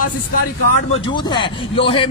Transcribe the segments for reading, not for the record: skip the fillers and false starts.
پاس اس کا ریکارڈ موجود ہے لوہے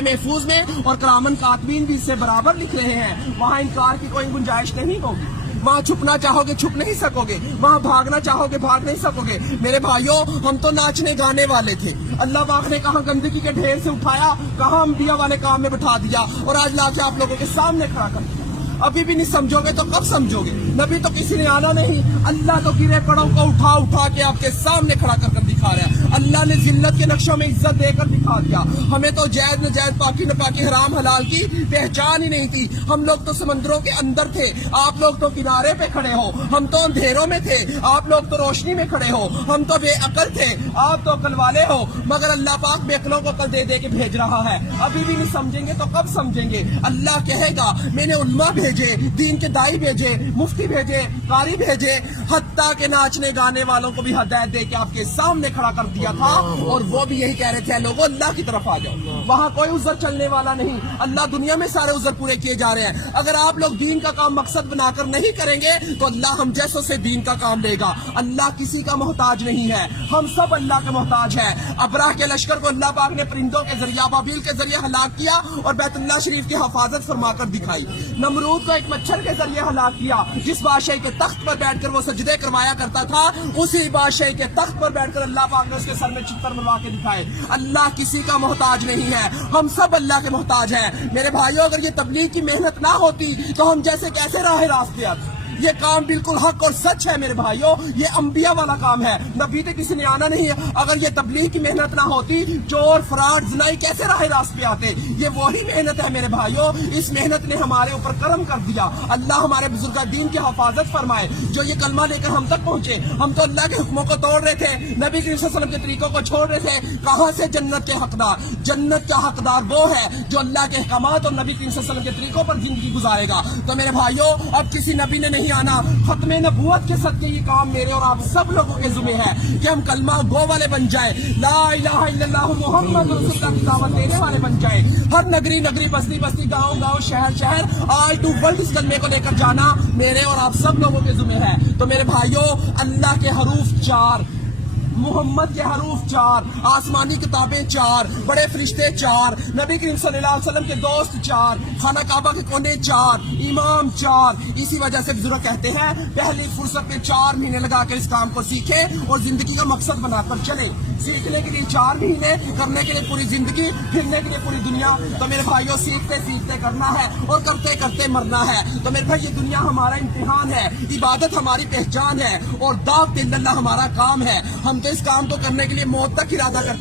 محفوظ میں، اور کرامن کاتبین بھی اس سے برابر لکھ رہے ہیں. وہاں انکار کی کوئی گنجائش نہیں ہوگی. وہاں چھپنا چاہو گے چھپ نہیں سکو گے، وہاں بھاگنا چاہو گے بھاگ نہیں سکو گے. میرے بھائیوں، ہم تو ناچنے گانے والے تھے، اللہ پاک نے کہاں گندگی کے ڈھیر سے اٹھایا، کہاں انبیاء والے کام میں بٹھا دیا، اور آج لا کے آپ لوگوں کے سامنے کھڑا کر دیا. ابھی بھی نہیں سمجھو گے تو کب سمجھو گے؟ نبی تو کسی نے آنا نہیں، اللہ تو گرے پڑوں کو اٹھا اٹھا کے آپ کے سامنے کھڑا کر کر دکھا رہا ہے. اللہ نے ذلت کے نقشوں میں عزت دے کر دکھا دیا. ہمیں تو جائز نجائز، پاکی نپاکی، حرام حلال کی پہچان ہی نہیں تھی. ہم لوگ تو سمندروں کے اندر تھے، آپ لوگ تو کنارے پہ کھڑے ہو. ہم تو اندھیروں میں تھے، آپ لوگ تو روشنی میں کھڑے ہو. ہم تو بے عقل تھے، آپ تو عقل والے ہو. مگر اللہ پاک بے عقلوں کو عقل دے دے کے بھیج رہا ہے. ابھی بھی نہیں سمجھیں گے تو کب سمجھیں گے؟ اللہ کہے گا میں نے علماء بھیجے، دین کے دائی بھیجے، مفتی بھیجے، قاری بھیجے، حتیٰ کہ ناچنے گانے والوں کو بھی ہدایت دے کے آپ کے سامنے کھڑا کر دیا تھا، اور وہ بھی یہی کہہ رہے تھے لوگوں اللہ کی طرف آ جاؤ. وہاں کوئی عذر چلنے والا نہیں. اللہ دنیا میں سارے عذر پورے کیے جا رہے ہیں. اگر آپ لوگ دین کا کام مقصد بنا کر نہیں کریں گے تو اللہ ہم جیسوں سے دین کا کام لے گا. اللہ کسی کا محتاج نہیں ہے، ہم سب اللہ کے محتاج ہیں. ابراہ کے لشکر کو اللہ پاک نے پرندوں کے ذریعہ، ابابیل کے ذریعے ہلاک کیا اور بیت اللہ شریف کی حفاظت فرما کر دکھائی. نمرود کو ایک مچھر کے ذریعے ہلاک کیا. جس بادشاہی کے تخت پر بیٹھ کر وہ سجدے کروایا کرتا تھا، اسی بادشاہی کے تخت پر بیٹھ کر اللہ پاک نے اس کے سر میں چتر مروا کے دکھائے. اللہ کسی کا محتاج نہیں ہے، ہم سب اللہ کے محتاج ہیں. میرے بھائیوں، اگر یہ تبلیغ کی محنت نہ ہوتی تو ہم جیسے کیسے راہ راست پہ آتے؟ یہ کام بالکل حق اور سچ ہے میرے بھائیوں، یہ انبیاء والا کام ہے. نبی تو کسی نے آنا نہیں ہے. اگر یہ تبلیغ کی محنت نہ ہوتی، چور، فراڈ، زنائی کیسے راہ راست پہ آتے؟ یہ وہی محنت ہے میرے بھائیوں. اس محنت نے ہمارے اوپر کرم کر دیا. اللہ ہمارے بزرگ دین کی حفاظت فرمائے جو یہ کلمہ لے کر ہم تک پہنچے. ہم تو اللہ کے حکموں کو توڑ رہے تھے، نبی کریم صلی اللہ علیہ وسلم کے طریقوں کو چھوڑ رہے تھے. کہاں سے جنت کے حقدار؟ جنت کا حقدار وہ ہے جو اللہ کے احکامات اور نبی کریم صلی اللہ علیہ وسلم کے طریقوں پر زندگی گزارے گا. تو میرے بھائیوں، اب کسی نبی نے نہیں آنا. ختم نبوت کے صدقے یہ کام میرے اور آپ سب لوگوں کے ذمہ ہے کہ ہم کلمہ گو والے بن جائیں، لا الہ الا اللہ محمد رسول اللہ کی دعوت دینے والے بن جائیں. ہر نگری نگری، بستی بستی، گاؤں گاؤں، شہر شہر، آل ٹو ورلڈ اس کلمے کو لے کر جانا میرے اور آپ سب لوگوں کے ذمہ ہے. تو میرے بھائیوں، اللہ کے حروف 4، محمد کے حروف 4، آسمانی کتابیں 4، بڑے فرشتے 4، نبی کریم صلی اللہ علیہ وسلم کے دوست 4، خانہ کعبہ کے کونے 4، امام 4. اسی وجہ سے بزرگ کہتے ہیں پہلی فرصت میں 4 مہینے لگا کر اس کام کو سیکھیں اور زندگی کا مقصد بنا کر چلیں. سیکھنے کے لیے 4 مہینے، کرنے کے لیے پوری زندگی، پھرنے کے لیے پوری دنیا. تو میرے بھائیوں، سیکھتے سیکھتے کرنا ہے اور کرتے کرتے مرنا ہے. تو میرے بھائی، یہ دنیا ہمارا امتحان ہے، عبادت ہماری پہچان ہے، اور دعوت اللہ ہمارا کام ہے. ہم تو اس کام کو کرنے کے لیے موت تک ارادہ کرتے